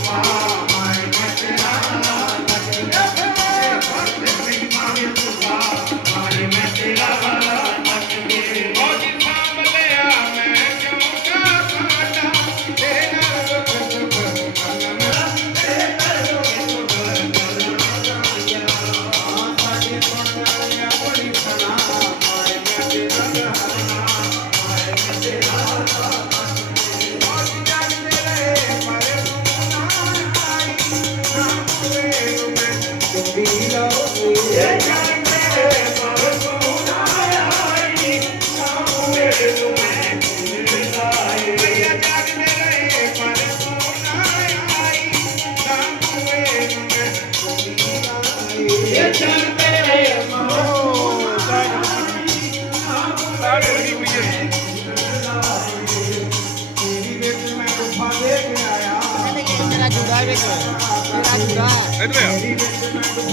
ਮੇਰਾ ਜੁੜਾ ਵਿੱਚ ਮੇਰਾ ਜੁੜਾ ਇੱਧਰ ਆ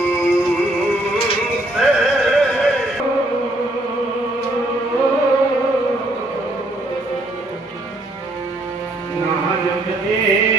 युज्यते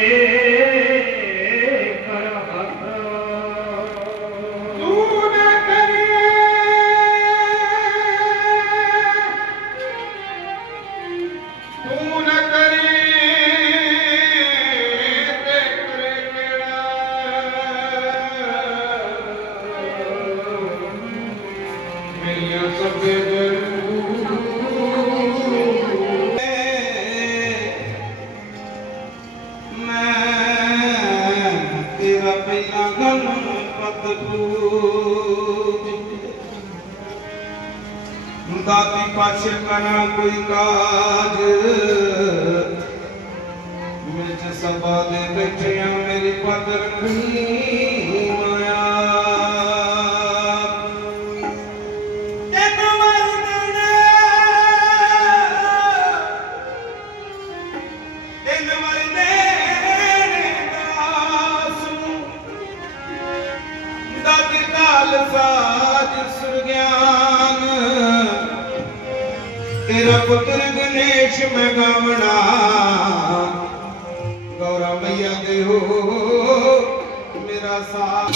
ਦਾਤੀ ਪਾਛੇ ਕਰਾਂ ਕੋਈ ਕਾਜ। ਮਿਰਚ ਸਭਾ ਦੇ ਬੈਠਿਆਂ ਮੇਰੀ ਪਤ ਰੱਖਣੀ ਮਾਇਆ। ਸਾਜ ਸੁਰਗਿਆਨ ਤੇਰਾ ਪੁੱਤਰ ਗਣੇਸ਼ ਮੈਂ ਗਾਵਣਾ। ਗੌਰਾ ਮਈਆ ਦੇ ਹੋ ਮੇਰਾ ਸਾਥ